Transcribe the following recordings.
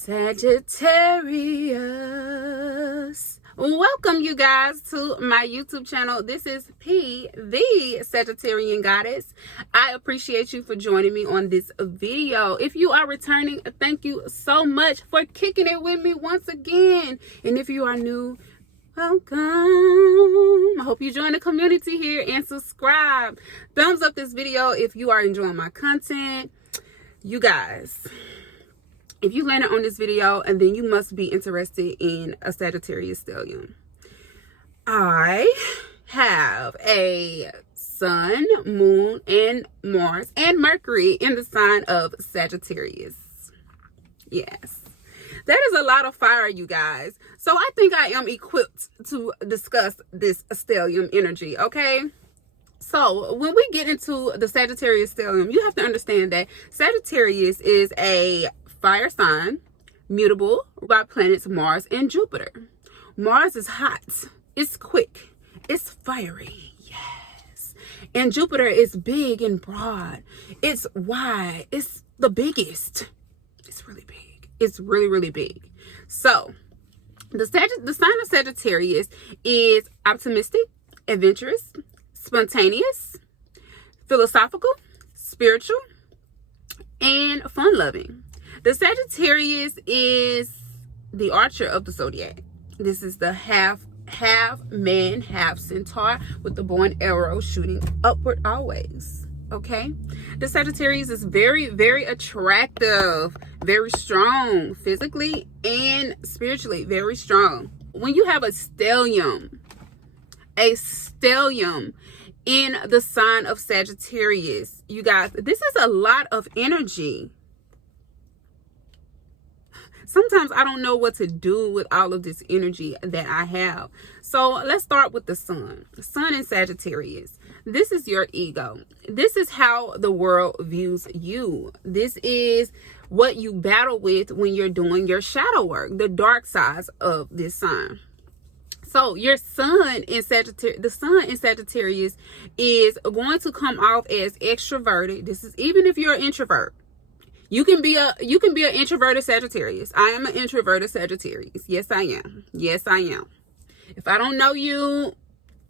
Sagittarius. Welcome you guys to my YouTube channel. This is P, the Sagittarian Goddess. I appreciate you for joining me on this video. If you are returning, thank you so much for kicking it with me once again. And if you are new, welcome. I hope you join the community here and subscribe. Thumbs up this video if you are enjoying my content. You guys, if you landed on this video, and then you must be interested in a Sagittarius Stellium. I have a Sun, Moon, and Mars, and Mercury in the sign of Sagittarius. Yes. That is a lot of fire, you guys. So I think I am equipped to discuss this stellium energy, okay? So when we get into the Sagittarius Stellium, you have to understand that Sagittarius is a fire sign, mutable by planets Mars and Jupiter. Mars is hot, it's quick, it's fiery, yes. And Jupiter is big and broad, it's wide, it's the biggest. It's really big. It's really, really big. So the sign of Sagittarius is optimistic, adventurous, spontaneous, philosophical, spiritual, and fun-loving. The Sagittarius is the archer of the zodiac. This is the half man, half centaur with the bow and arrow shooting upward always. Okay? The Sagittarius is very, very attractive, very strong physically and spiritually, very strong. When you have a stellium in the sign of Sagittarius, you guys, this is a lot of energy. Sometimes I don't know what to do with all of this energy that I have. So let's start with the sun. Sun in Sagittarius. This is your ego. This is how the world views you. This is what you battle with when you're doing your shadow work, the dark sides of this sign. So your sun in Sagittarius, the sun in Sagittarius is going to come off as extroverted. This is even if you're an introvert. You can be an introverted Sagittarius. I am an introverted Sagittarius. Yes, I am. Yes, I am. If I don't know you,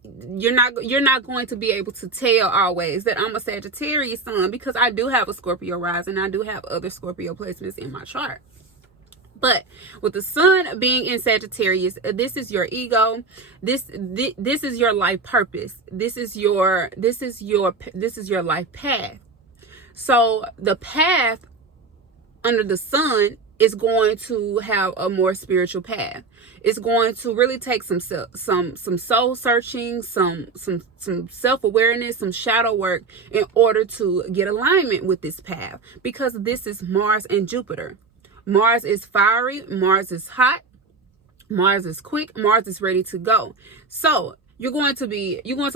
you're not going to be able to tell always that I'm a Sagittarius sun, because I do have a Scorpio rising. I do have other Scorpio placements in my chart. But with the sun being in Sagittarius, this is your ego. This is your life purpose. This is your life path. So the path under the sun is going to have a more spiritual path. It's going to really take some soul searching, some self-awareness, some shadow work in order to get alignment with this path, because this is Mars and Jupiter. Mars is fiery, Mars is hot, Mars is quick, Mars is ready to go. So you're going to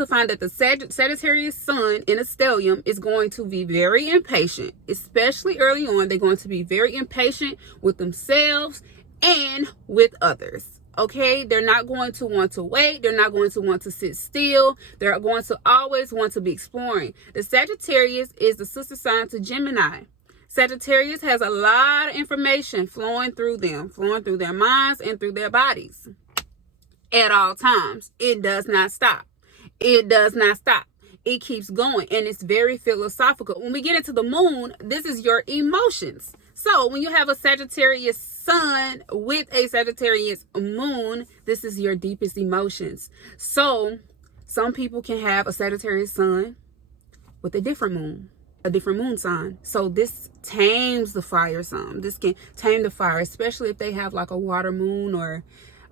find that the Sagittarius sun in a stellium is going to be very impatient, especially early on. They're going to be very impatient with themselves and with others. Okay, they're not going to want to wait. They're not going to want to sit still. They're going to always want to be exploring. The Sagittarius is the sister sign to Gemini. Sagittarius has a lot of information flowing through their minds and through their bodies at all times. It does not stop. It does not stop. It keeps going, and it's very philosophical. When we get into the moon, this is your emotions. So when you have a Sagittarius sun with a Sagittarius moon, this is your deepest emotions. So some people can have a Sagittarius sun with a different moon sign. So this tames the fire some. This can tame the fire, especially if they have like a water moon or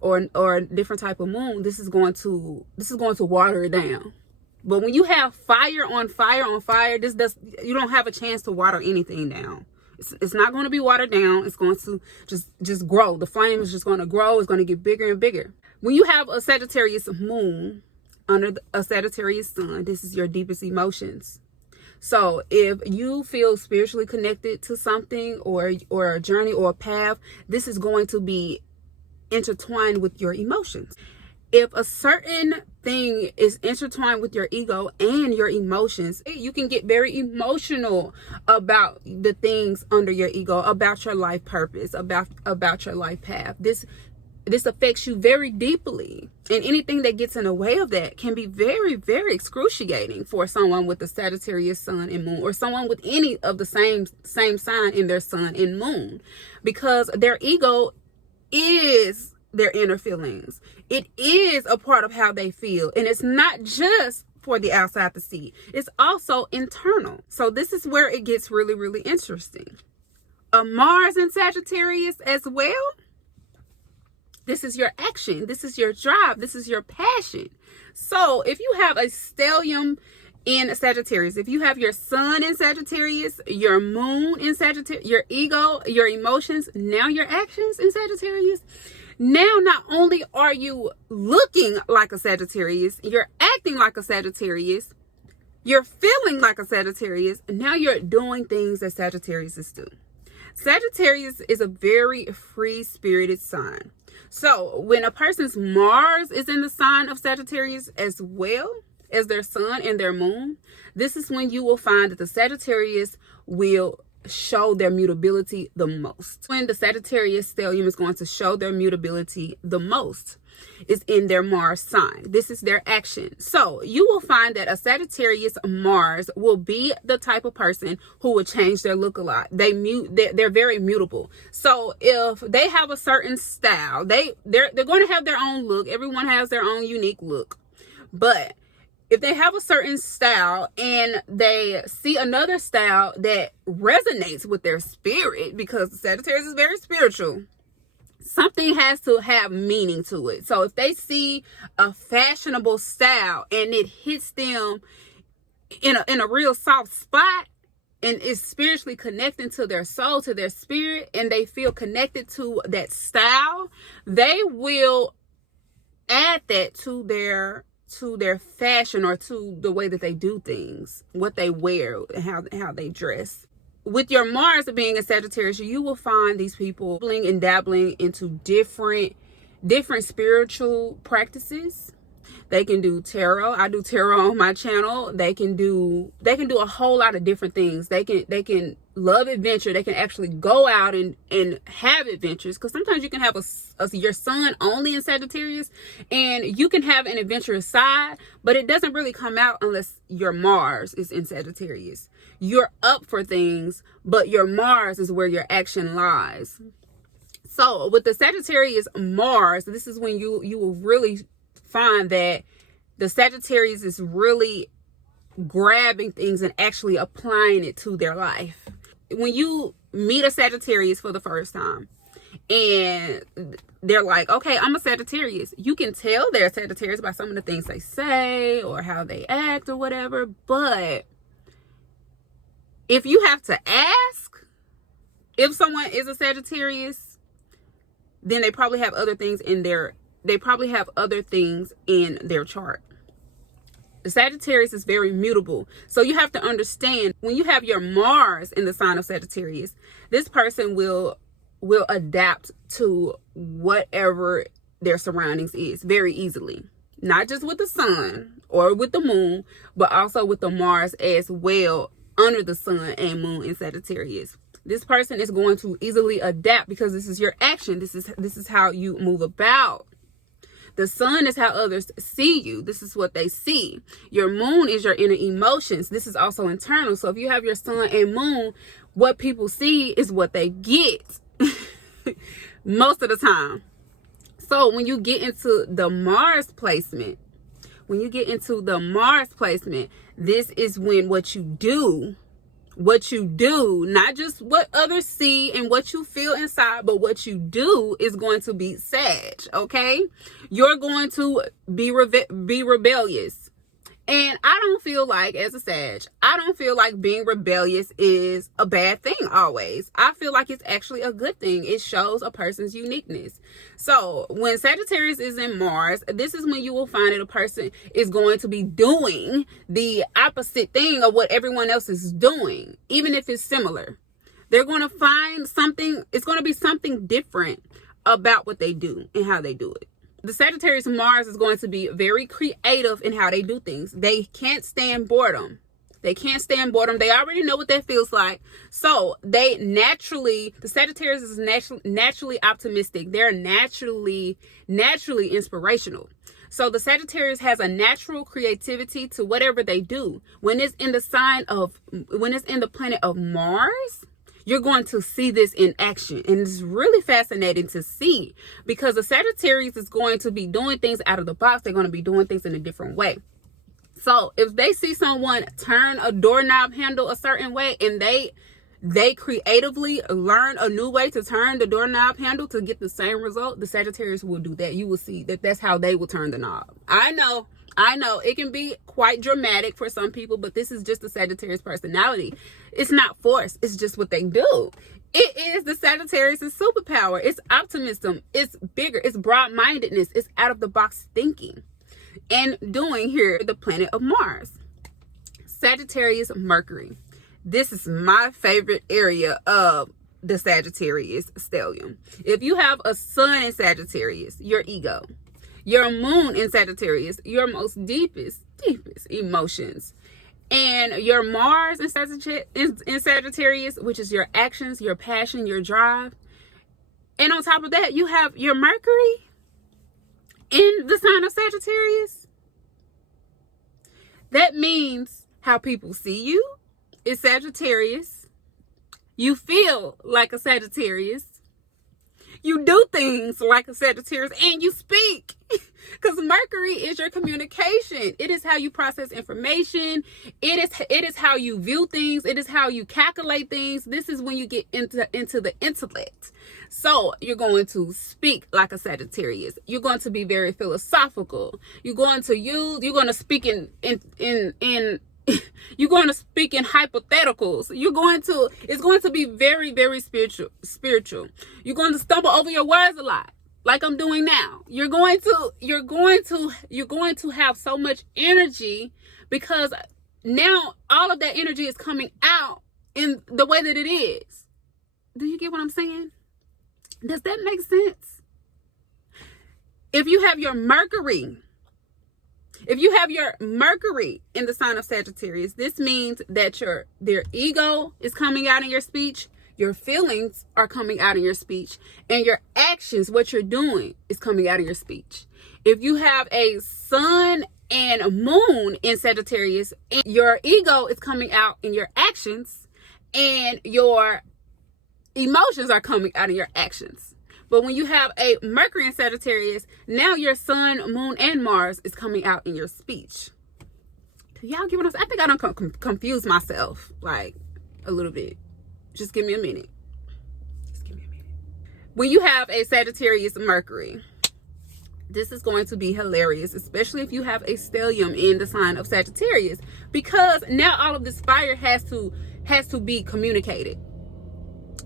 a different type of moon. This is going to water it down. But when you have fire on fire on fire, you don't have a chance to water anything down. It's not going to be watered down. It's going to just grow. The flame is just going to grow. It's going to get bigger and bigger. When you have a Sagittarius moon under a Sagittarius sun, this is your deepest emotions. So if you feel spiritually connected to something or a journey or a path, this is going to be intertwined with your emotions. if a certain thing is intertwined with your ego and your emotions, you can get very emotional about the things under your ego, about your life purpose, about your life path. This affects you very deeply, and anything that gets in the way of that can be very, very excruciating for someone with a Sagittarius sun and moon, or someone with any of the same sign in their sun and moon, because their ego is their inner feelings. It is a part of how they feel, and it's not just for the outside to see. It's also internal. So this is where it gets really, really interesting. A Mars in Sagittarius as well. This is your action. This is your drive. This is your passion. So if you have a stellium in Sagittarius, if you have your sun in Sagittarius, your moon in Sagittarius, your ego, your emotions, now your actions in Sagittarius, now not only are you looking like a Sagittarius, you're acting like a Sagittarius, you're feeling like a Sagittarius, now you're doing things that Sagittarius do. Sagittarius is a very free-spirited sign. So when a person's Mars is in the sign of Sagittarius as well as their sun and their moon, this is when you will find that the Sagittarius will show their mutability the most. When the Sagittarius stellium is going to show their mutability the most is in their Mars sign. This is their action. So you will find that a Sagittarius Mars will be the type of person who will change their look a lot. They're very mutable. So if they have a certain style, they're going to have their own look. Everyone has their own unique look. But if they have a certain style and they see another style that resonates with their spirit, because the Sagittarius is very spiritual, something has to have meaning to it. So if they see a fashionable style and it hits them in a real soft spot and is spiritually connecting to their soul, to their spirit, and they feel connected to that style, they will add that to their fashion, or to the way that they do things, what they wear, how they dress. With your Mars being a Sagittarius, you will find these people dabbling and dabbling into different spiritual practices. They can do tarot. I do tarot on my channel. They can do a whole lot of different things. They can love adventure. They can actually go out and have adventures, because sometimes you can have your sun only in Sagittarius and you can have an adventurous side, but it doesn't really come out unless your Mars is in Sagittarius. You're up for things, but your Mars is where your action lies. So with the Sagittarius Mars, this is when you will really find that the Sagittarius is really grabbing things and actually applying it to their life. When you meet a Sagittarius for the first time and they're like, okay, I'm a Sagittarius, you can tell they're a Sagittarius by some of the things they say or how they act or whatever. But if you have to ask if someone is a Sagittarius, then they probably have other things in their chart. The Sagittarius is very mutable. So you have to understand, when you have your Mars in the sign of Sagittarius, this person will adapt to whatever their surroundings is very easily. Not just with the sun or with the moon, but also with the Mars as well under the sun and moon in Sagittarius. This person is going to easily adapt because this is your action. This is how you move about. The sun is how others see you. This is what they see. Your moon is your inner emotions. This is also internal. So if you have your sun and moon, what people see is what they get most of the time. So when you get into the Mars placement, this is when what you do, not just what others see and what you feel inside, but what you do is going to be Sag, okay? You're going to be rebellious. And I don't feel like, as a Sag, I don't feel like being rebellious is a bad thing always. I feel like it's actually a good thing. It shows a person's uniqueness. So when Sagittarius is in Mars, this is when you will find that a person is going to be doing the opposite thing of what everyone else is doing, even if it's similar. They're going to find something, it's going to be something different about what they do and how they do it. The Sagittarius Mars is going to be very creative in how they do things. They can't stand boredom. They can't stand boredom. They already know what that feels like. So they naturally, the Sagittarius is naturally optimistic. They're naturally inspirational. So the Sagittarius has a natural creativity to whatever they do. When it's in the planet of Mars, you're going to see this in action. And it's really fascinating to see, because the Sagittarius is going to be doing things out of the box. They're going to be doing things in a different way. So if they see someone turn a doorknob handle a certain way, and they creatively learn a new way to turn the doorknob handle to get the same result, the Sagittarius will do that. You will see that that's how they will turn the knob. I know it can be quite dramatic for some people, but this is just the Sagittarius personality. It's not force. It's just what they do. It is the Sagittarius' superpower. It's optimism. It's bigger. It's broad-mindedness. It's out-of-the-box thinking. And doing here the planet of Mars. Sagittarius Mercury. This is my favorite area of the Sagittarius Stellium. If you have a sun in Sagittarius, your ego. Your moon in Sagittarius, your most deepest emotions. And your Mars in Sagittarius, which is your actions, your passion, your drive. And on top of that, you have your Mercury in the sign of Sagittarius. That means how people see you is Sagittarius. You feel like a Sagittarius. You do things like a Sagittarius, and you speak, because Mercury is your communication. It is how you process information. It is how you view things. It is how you calculate things. This is when you get into the intellect. So you're going to speak like a Sagittarius. You're going to be very philosophical. You're going to speak in you're going to speak in hypotheticals. It's going to be very, very spiritual. You're going to stumble over your words a lot, like I'm doing now. You're going to have so much energy, because now all of that energy is coming out in the way that it is. Do you get what I'm saying? Does that make sense? If you have your Mercury in the sign of Sagittarius, this means that their ego is coming out in your speech, your feelings are coming out in your speech, and your actions, what you're doing, is coming out in your speech. If you have a sun and a moon in Sagittarius, your ego is coming out in your actions, and your emotions are coming out in your actions. But when you have a Mercury in Sagittarius, now your sun, moon, and Mars is coming out in your speech. Do y'all get what I'm saying? I think I don't confuse myself like a little bit. Just give me a minute. When you have a Sagittarius Mercury, this is going to be hilarious, especially if you have a stellium in the sign of Sagittarius, because now all of this fire has to be communicated.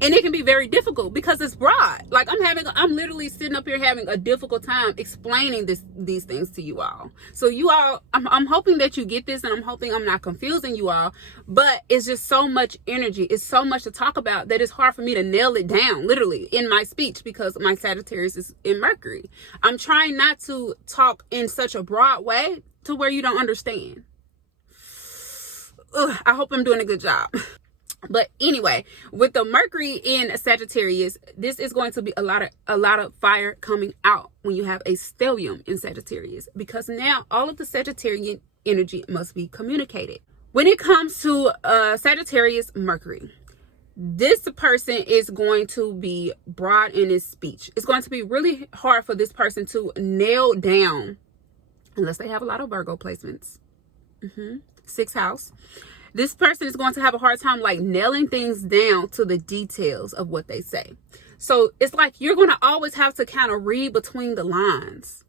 And it can be very difficult because it's broad. Like I'm literally sitting up here having a difficult time explaining these things to you all. So you all, I'm hoping that you get this, and I'm hoping I'm not confusing you all, but it's just so much energy. It's so much to talk about that it's hard for me to nail it down literally in my speech, because my Sagittarius is in Mercury. I'm trying not to talk in such a broad way to where you don't understand. I hope I'm doing a good job. But anyway, with the Mercury in Sagittarius, this is going to be a lot of fire coming out when you have a stellium in Sagittarius, because now all of the Sagittarian energy must be communicated. When it comes to Sagittarius Mercury, this person is going to be broad in his speech. It's going to be really hard for this person to nail down, unless they have a lot of Virgo placements. 6th house. This person is going to have a hard time like nailing things down to the details of what they say. So it's like you're going to always have to kind of read between the lines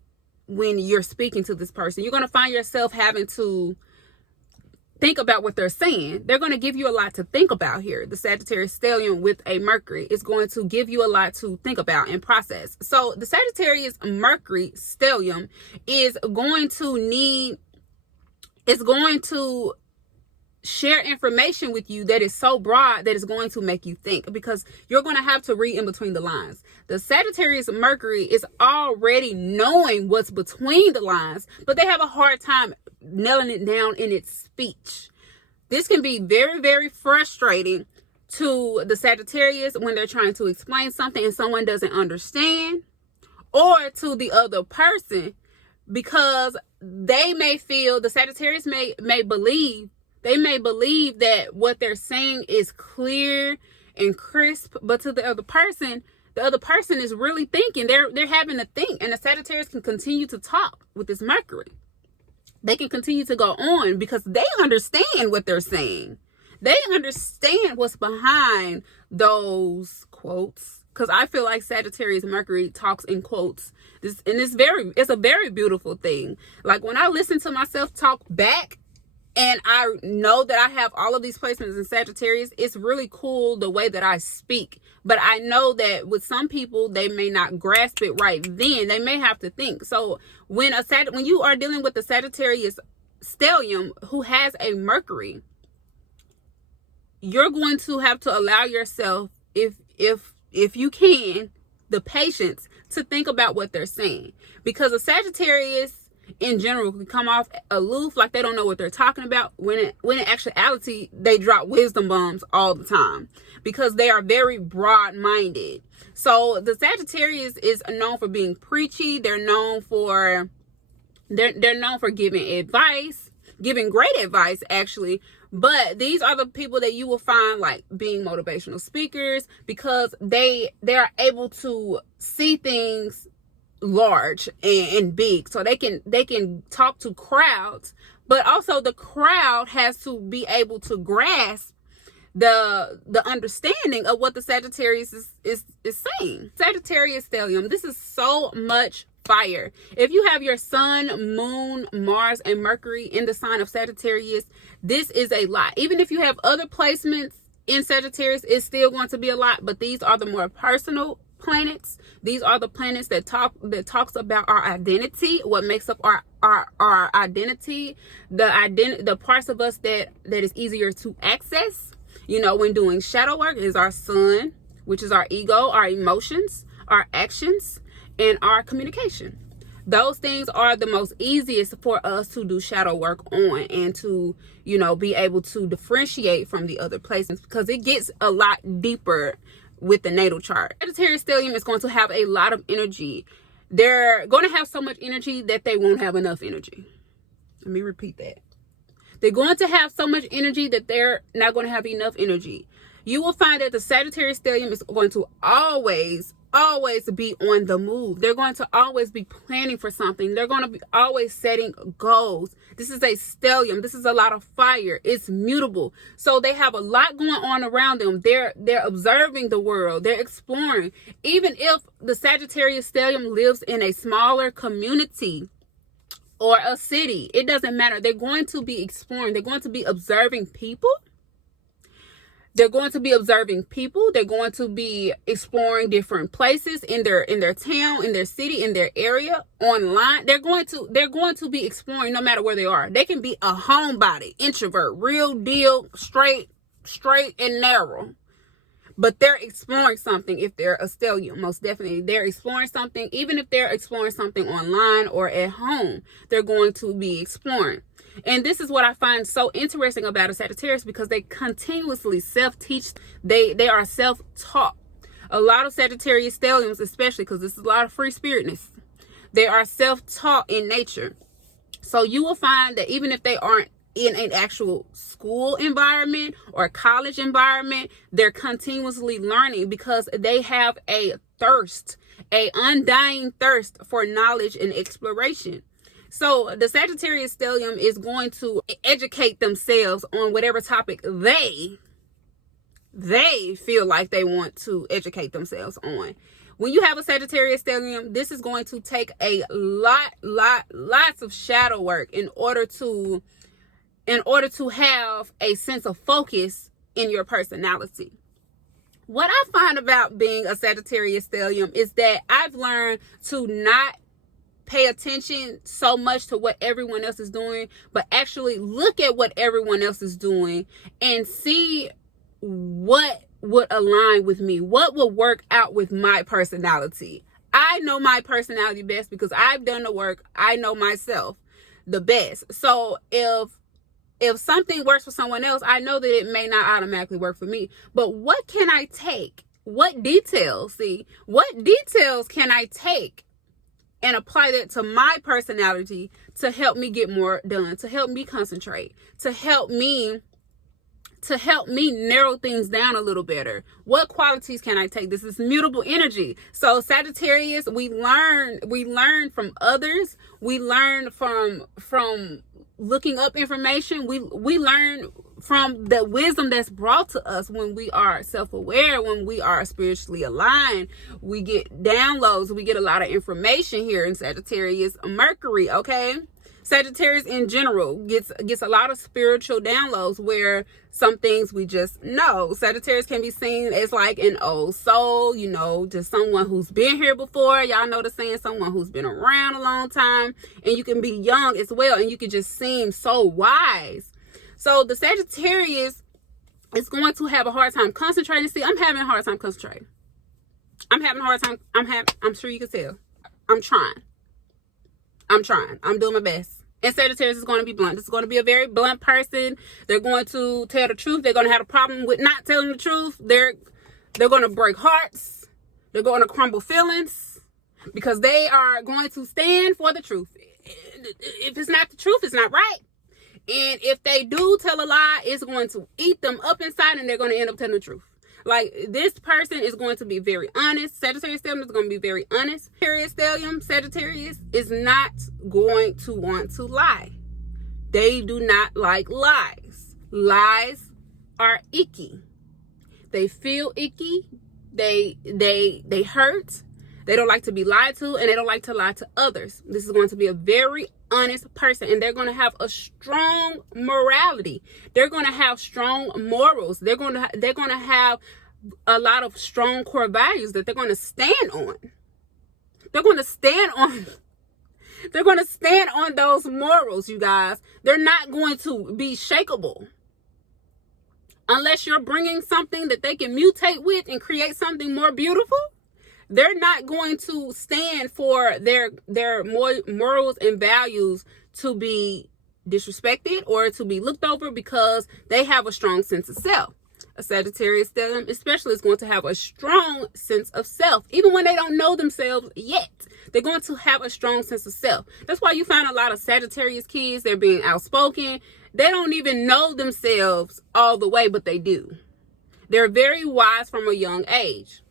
when you're speaking to this person. You're going to find yourself having to think about what they're saying. They're going to give you a lot to think about here. The Sagittarius Stellium with a Mercury is going to give you a lot to think about and process. So the Sagittarius Mercury Stellium is going to share information with you that is so broad that it's going to make you think, because you're going to have to read in between the lines. The Sagittarius Mercury is already knowing what's between the lines, but they have a hard time nailing it down in its speech. This can be very, very frustrating to the Sagittarius when they're trying to explain something and someone doesn't understand, or to the other person, because they may feel, the Sagittarius may believe that what they're saying is clear and crisp, but to the other person is really thinking. They're having to think, and the Sagittarius can continue to talk with this Mercury. They can continue to go on because they understand what they're saying. They understand what's behind those quotes. Because I feel like Sagittarius Mercury talks in quotes. It's a very beautiful thing. Like when I listen to myself talk back, and I know that I have all of these placements in Sagittarius, it's really cool the way that I speak. But I know that with some people, they may not grasp it right then. They may have to think. So when you are dealing with the Sagittarius Stellium who has a Mercury, you're going to have to allow yourself, if you can, the patience to think about what they're saying. Because a Sagittarius in general can come off aloof, like they don't know what they're talking about, when in actuality they drop wisdom bombs all the time, because they are very broad-minded. So the Sagittarius is known for being preachy. They're known for giving advice, giving great advice actually. But these are the people that you will find like being motivational speakers, because they are able to see things large and big, so they can talk to crowds, but also the crowd has to be able to grasp the understanding of what the Sagittarius is saying. Sagittarius Stellium, this is so much fire. If you have your sun, moon, Mars, and Mercury in the sign of Sagittarius, this is a lot. Even if you have other placements in Sagittarius, it's still going to be a lot, but these are the more personal planets. These are the planets that talks about our identity, what makes up our identity, the parts of us that is easier to access. You know, when doing shadow work, is our sun, which is our ego, our emotions, our actions, and our communication. Those things are the most easiest for us to do shadow work on, and to, you know, be able to differentiate from the other places, because it gets a lot deeper with the natal chart. Sagittarius Stellium is going to have a lot of energy. They're going to have so much energy that they won't have enough energy. Let me repeat that. They're going to have so much energy that they're not going to have enough energy. You will find that the Sagittarius Stellium is going to always be on the move. They're going to always be planning for something. They're going to be always setting goals. This is a stellium. This is a lot of fire. It's mutable. So they have a lot going on around them. They're observing the world. They're exploring. Even if the Sagittarius Stellium lives in a smaller community or a city, it doesn't matter. They're going to be exploring. They're going to be observing people. They're going to be observing people. They're going to be exploring different places in their town, in their city, in their area, online. They're going to be exploring no matter where they are. They can be a homebody, introvert, real deal, straight and narrow. But they're exploring something if they're a stellium. Most definitely. They're exploring something. Even if they're exploring something online or at home, they're going to be exploring. And this is what I find so interesting about a Sagittarius, because they continuously self-teach. They are self-taught. A lot of Sagittarius stelliums, especially, because this is a lot of free spiritness, they are self-taught in nature. So you will find that even if they aren't in an actual school environment or college environment, they're continuously learning, because they have a thirst, a undying thirst for knowledge and exploration. So the Sagittarius Stellium is going to educate themselves on whatever topic they feel like they want to educate themselves on. When you have a Sagittarius Stellium, this is going to take a lots of shadow work in order to have a sense of focus in your personality. What I find about being a Sagittarius Stellium is that I've learned to not pay attention so much to what everyone else is doing, but actually look at what everyone else is doing and see what would align with me, what would work out with my personality. I know my personality best because I've done the work. I know myself the best. So if something works for someone else, I know that it may not automatically work for me. But what can I take? What details can I take and apply that to my personality to help me get more done, to help me concentrate, to help me narrow things down a little better? What qualities can I take? This is mutable energy. So Sagittarius, we learn from others. We learn from looking up information. We learn from the wisdom that's brought to us when we are self-aware, when we are spiritually aligned. We get downloads. We get a lot of information here in Sagittarius. Mercury, okay? Sagittarius in general gets a lot of spiritual downloads where some things we just know. Sagittarius can be seen as like an old soul, you know, just someone who's been here before. Y'all know the saying, someone who's been around a long time. And you can be young as well, and you can just seem so wise. So the Sagittarius is going to have a hard time concentrating. See, I'm having a hard time concentrating. I'm having a hard time. I'm sure you can tell. I'm trying. I'm doing my best. And Sagittarius is going to be blunt. This is going to be a very blunt person. They're going to tell the truth. They're going to have a problem with not telling the truth. They're going to break hearts. They're going to crumble feelings because they are going to stand for the truth. If it's not the truth, it's not right. And if they do tell a lie, it's going to eat them up inside, and they're going to end up telling the truth. Like, this person is going to be very honest. Sagittarius Stellium is going to be very honest. Sagittarius Stellium, Sagittarius is not going to want to lie. They do not like lies. Lies are icky. They feel icky. They hurt. They don't like to be lied to, and they don't like to lie to others. This is going to be a very honest person, and they're going to have a strong morality. They're going to have strong morals. They're going to have a lot of strong core values that they're going to stand on. They're going to stand on those morals, you guys. They're not going to be shakable. Unless you're bringing something that they can mutate with and create something more beautiful, they're not going to stand for their morals and values to be disrespected or to be looked over because they have a strong sense of self. A Sagittarius Stellium especially is going to have a strong sense of self. Even when they don't know themselves yet, they're going to have a strong sense of self. That's why you find a lot of Sagittarius kids, they're being outspoken. They don't even know themselves all the way, but they do. They're very wise from a young age.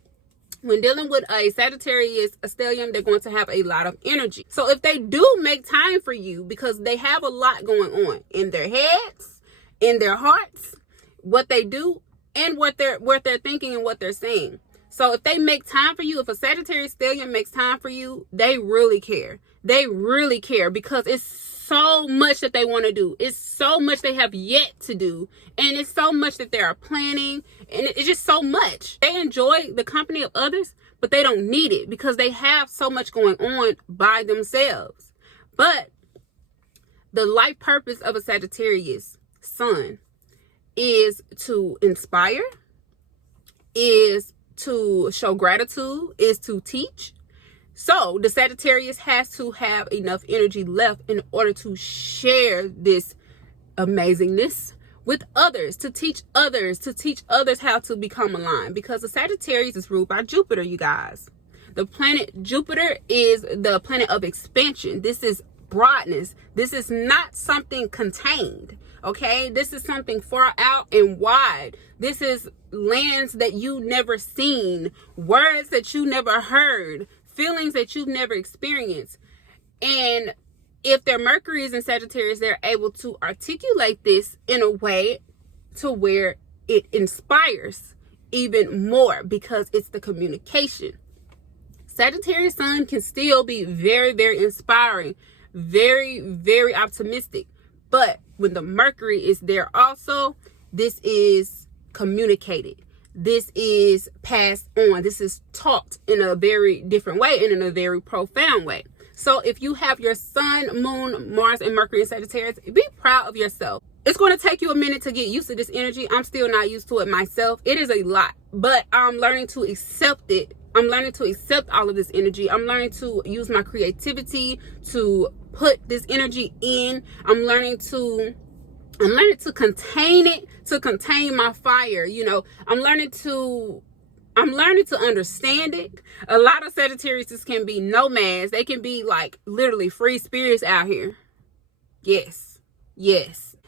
When dealing with a Sagittarius Stellium, they're going to have a lot of energy. So if they do make time for you, because they have a lot going on in their heads, in their hearts, what they do, and what they're thinking and what they're saying. So if they make time for you, if a Sagittarius Stellium makes time for you, they really care. They really care because it's so much that they want to do. It's so much they have yet to do. And it's so much that they are planning. And it's just so much. They enjoy the company of others, but they don't need it because they have so much going on by themselves. But the life purpose of a Sagittarius sun is to inspire, is to show gratitude, is to teach. So the Sagittarius has to have enough energy left in order to share this amazingness with others, to teach others how to become aligned. Because the Sagittarius is ruled by Jupiter, you guys. The planet Jupiter is the planet of expansion. This is broadness. This is not something contained. Okay, this is something far out and wide. This is lands that you never seen, words that you never heard, feelings that you've never experienced. And if their Mercury is in Sagittarius, they're able to articulate this in a way to where it inspires even more because it's the communication. Sagittarius sun can still be very, very inspiring, very, very optimistic. But when the Mercury is there also, this is communicated. This is passed on. This is taught in a very different way and in a very profound way. So if you have your sun, moon, Mars, and Mercury in Sagittarius, be proud of yourself. It's going to take you a minute to get used to this energy. I'm still not used to it myself. It is a lot, but I'm learning to accept it. I'm learning to accept all of this energy. I'm learning to use my creativity to put this energy in. I'm learning to contain it, to contain my fire. You know, I'm learning to understand it. A lot of Sagittarius can be nomads. They can be like literally free spirits out here. Yes.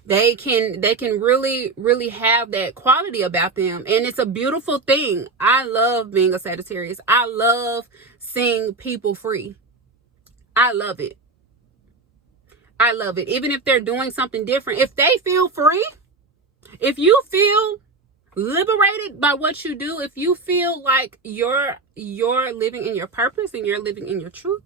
They can really have that quality about them. And it's a beautiful thing. I love being a Sagittarius. I love seeing people free. I love it. Even if they're doing something different. If they feel free, if you feel liberated by what you do, if you feel like you're living in your purpose and you're living in your truth,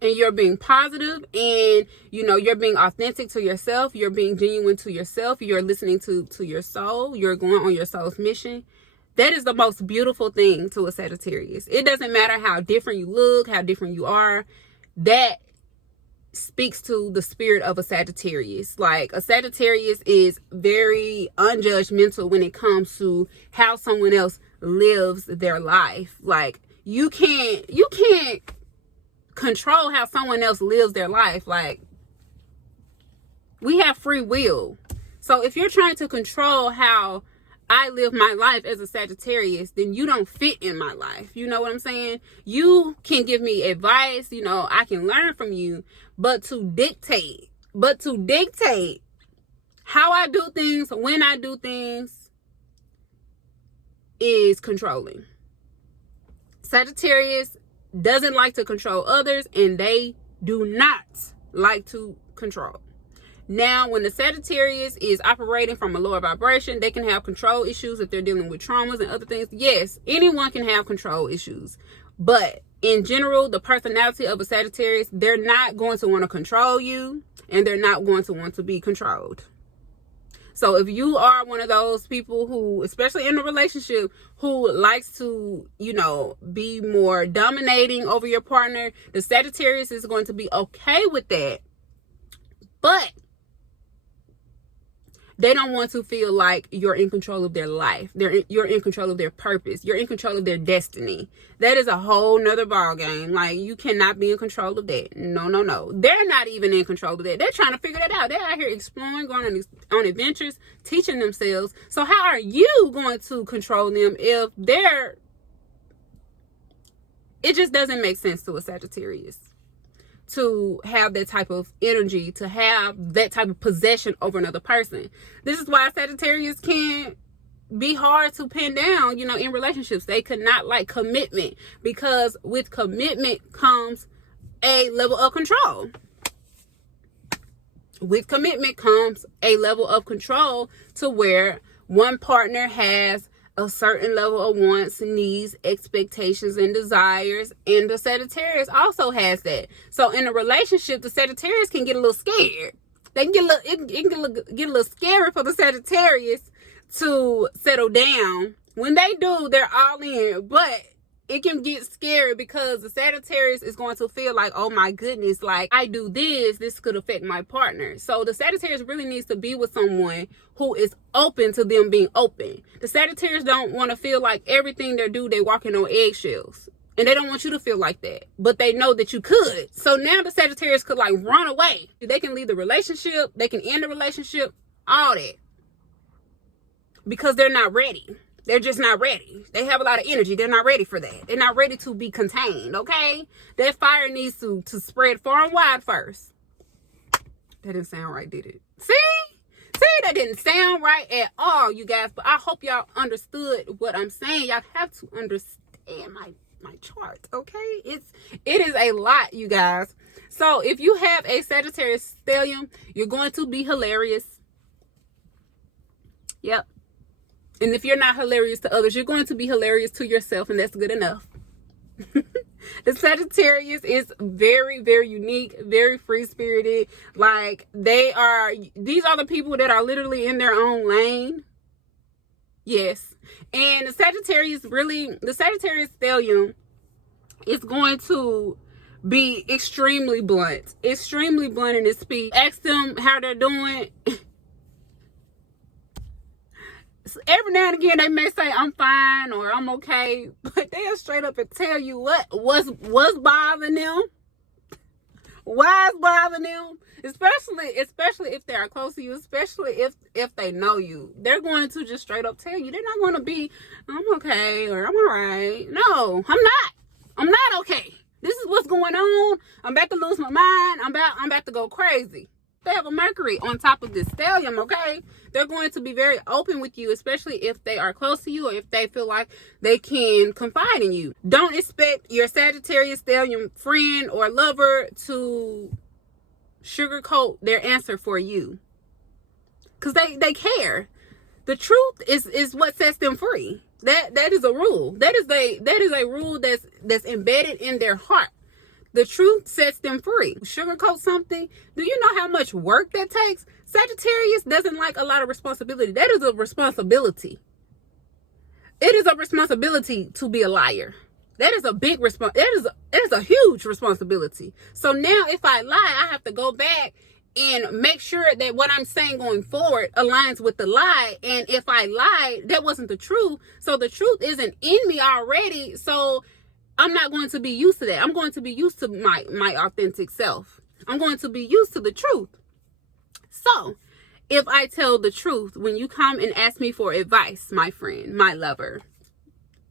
and you're being positive, and you know you're being authentic to yourself, you're being genuine to yourself, you're listening to your soul, you're going on your soul's mission, that is the most beautiful thing to a Sagittarius. It doesn't matter how different you look, how different you are. That speaks to the spirit of a Sagittarius. Like, a Sagittarius is very unjudgmental when it comes to how someone else lives their life. Like, you can't control how someone else lives their life. Like, we have free will. So if you're trying to control how I live my life as a Sagittarius, then you don't fit in my life. You know what I'm saying? You can give me advice, you know, I can learn from you, but to dictate how I do things, when I do things, is controlling. Sagittarius doesn't like to control others, and they do not like to control. Now, when the Sagittarius is operating from a lower vibration, they can have control issues if they're dealing with traumas and other things. Yes, anyone can have control issues. But in general, the personality of a Sagittarius, they're not going to want to control you, and they're not going to want to be controlled. So if you are one of those people who, especially in a relationship, who likes to, you know, be more dominating over your partner, the Sagittarius is going to be okay with that. But they don't want to feel like you're in control of their life. You're in control of their purpose. You're in control of their destiny. That is a whole nother ball game. Like, you cannot be in control of that. No. They're not even in control of that. They're trying to figure that out. They're out here exploring, going on adventures, teaching themselves. So how are you going to control them if it just doesn't make sense to a Sagittarius to have that type of energy, to have that type of possession over another person. This is why Sagittarius can be hard to pin down, you know, in relationships. They could not like commitment, because with commitment comes a level of control. With commitment comes a level of control to where one partner has a certain level of wants, needs, expectations, and desires, and the Sagittarius also has that. So in a relationship, the Sagittarius can get a little scared. They can get a little scary for the Sagittarius to settle down. When they do, they're all in, but it can get scary because the Sagittarius is going to feel like, oh my goodness, like, I do this could affect my partner. So the Sagittarius really needs to be with someone who is open to them being open. The Sagittarius don't want to feel like everything they do, they walking on eggshells. And they don't want you to feel like that. But they know that you could. So now the Sagittarius could like run away. They can leave the relationship. They can end the relationship. All that. Because they're not ready. They're just not ready. They have a lot of energy. They're not ready for that. They're not ready to be contained, okay? That fire needs to spread far and wide first. That didn't sound right, did it? See, that didn't sound right at all, you guys. But I hope y'all understood what I'm saying. Y'all have to understand my chart, okay? It is a lot, you guys. So if you have a Sagittarius Stellium, you're going to be hilarious. Yep. And if you're not hilarious to others, you're going to be hilarious to yourself, and that's good enough. The Sagittarius is very, very unique, very free-spirited. Like, these are the people that are literally in their own lane. Yes. And the Sagittarius Stellium is going to be extremely blunt in his speech. Ask them how they're doing. Every now and again they may say I'm fine or I'm okay, but they'll straight up and tell you what's bothering them. Why is bothering them? Especially if they're close to you, especially if they know you. They're going to just straight up tell you. They're not going to be, I'm okay or I'm all right. No, I'm not okay. This is what's going on. I'm about to lose my mind. I'm about to go crazy. They have a Mercury on top of this stellium, okay? They're going to be very open with you, especially if they are close to you or if they feel like they can confide in you. Don't expect your Sagittarius stellium friend or lover to sugarcoat their answer for you, because they care. The truth is what sets them free. That is a rule. That is a rule that's embedded in their heart. The truth sets them free. Sugarcoat something. Do you know how much work that takes? Sagittarius doesn't like a lot of responsibility. That is a responsibility. It is a responsibility to be a liar. That is a big it is a huge responsibility. So now if I lie, I have to go back and make sure that what I'm saying going forward aligns with the lie. And if I lied, that wasn't the truth. So the truth isn't in me already. So I'm not going to be used to that. I'm going to be used to my authentic self. I'm going to be used to the truth. So if I tell the truth, when you come and ask me for advice, my friend, my lover,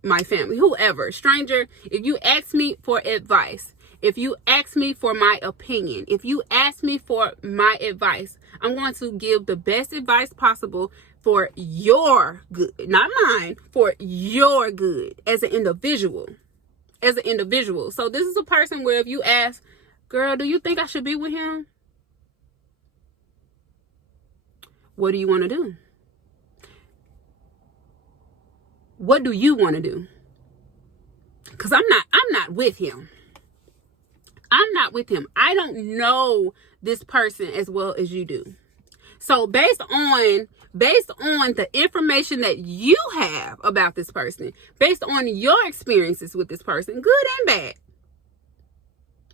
my family, whoever, stranger, if you ask me for advice, if you ask me for my opinion, if you ask me for my advice, I'm going to give the best advice possible for your good, not mine, for your good as an individual. So this is a person where if you ask, girl, do you think I should be with him? What do you want to do? What do you want to do? Because I'm not with him. I'm not with him. I don't know this person as well as you do. So based on the information that you have about this person, based on your experiences with this person, good and bad.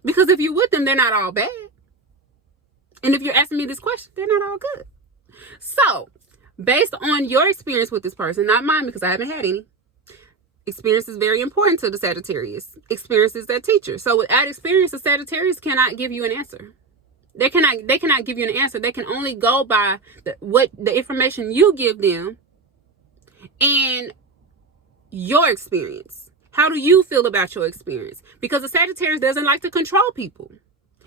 Because if you're with them, they're not all bad. And if you're asking me this question, they're not all good. So based on your experience with this person, not mine because I haven't had any. Experience is very important to the Sagittarius. Experience is their teacher. So without experience, the Sagittarius cannot give you an answer. They cannot give you an answer. They can only go by the information you give them and your experience. How do you feel about your experience? Because a Sagittarius doesn't like to control people.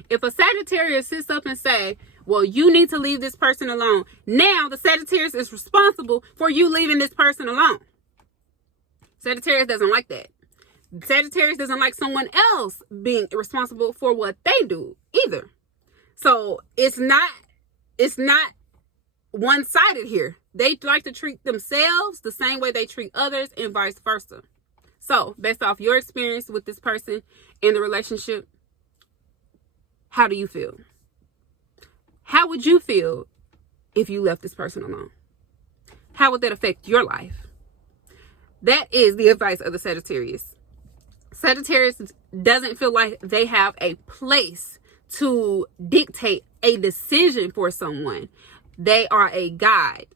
If a Sagittarius sits up and say, well, you need to leave this person alone, now the Sagittarius is responsible for you leaving this person alone. Sagittarius doesn't like that. Sagittarius doesn't like someone else being responsible for what they do either. So it's not one-sided here. They like to treat themselves the same way they treat others and vice versa. So based off your experience with this person in the relationship, how do you feel? How would you feel if you left this person alone? How would that affect your life? That is the advice of the Sagittarius. Sagittarius doesn't feel like they have a place to dictate a decision for someone. They are a guide.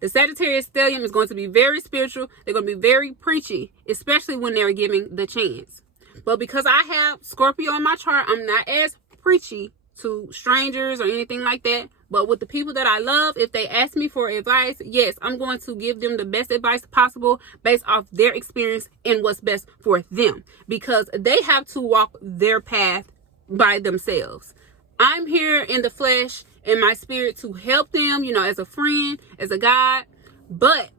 The Sagittarius stellium is going to be very spiritual. They're going to be very preachy, especially when they're giving the chance. But because I have Scorpio in my chart, I'm not as preachy to strangers or anything like that. But with the people that I love, if they ask me for advice, yes, I'm going to give them the best advice possible based off their experience and what's best for them, because they have to walk their path by themselves. I'm here in the flesh and my spirit to help them, as a friend, as a guide. But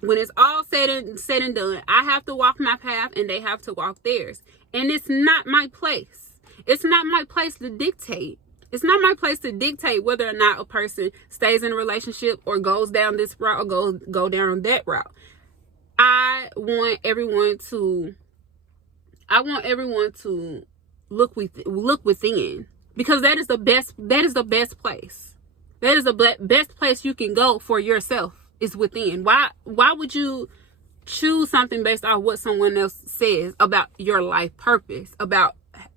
when it's all said and done, I have to walk my path and they have to walk theirs. And it's not my place. It's not my place to dictate. It's not my place to dictate whether or not a person stays in a relationship or goes down this route or go down that route. I want everyone to look within, because that is the best place. That is the best place you can go for yourself, is within. Why would you choose something based off what someone else says about your life purpose, about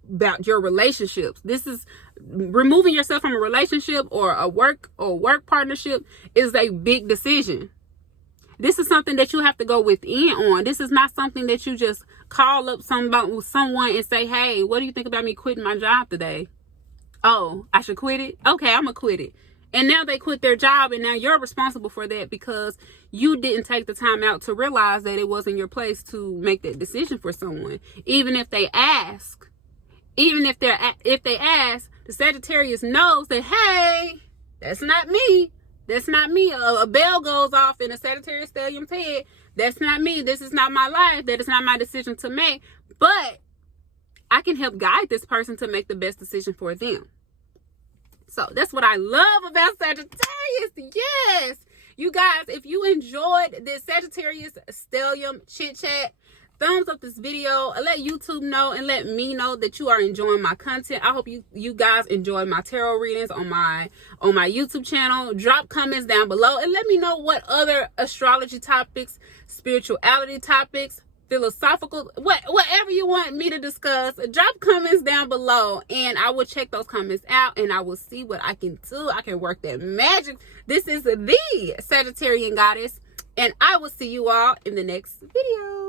about your relationships. This is removing yourself from a relationship or a work partnership is a big decision. This is something that you have to go within on. This is not something that you just call up someone and say, hey, what do you think about me quitting my job today? Oh, I should quit it? Okay, I'm going to quit it. And now they quit their job, and now you're responsible for that because you didn't take the time out to realize that it wasn't your place to make that decision for someone. Even if they ask, if they ask, the Sagittarius knows that, hey, that's not me. That's not me. A bell goes off in a Sagittarius Stellium's head. That's not me. This is not my life. That is not my decision to make. But I can help guide this person to make the best decision for them. So that's what I love about Sagittarius. Yes. You guys, if you enjoyed this Sagittarius Stellium chit chat, thumbs up this video. Let YouTube know and let me know that you are enjoying my content. I hope you guys enjoy my tarot readings on my YouTube channel. Drop comments down below and let me know what other astrology topics, spirituality topics, philosophical, whatever you want me to discuss. Drop comments down below and I will check those comments out and I will see what I can do. I can work that magic. This is the Sagittarian Goddess, and I will see you all in the next video.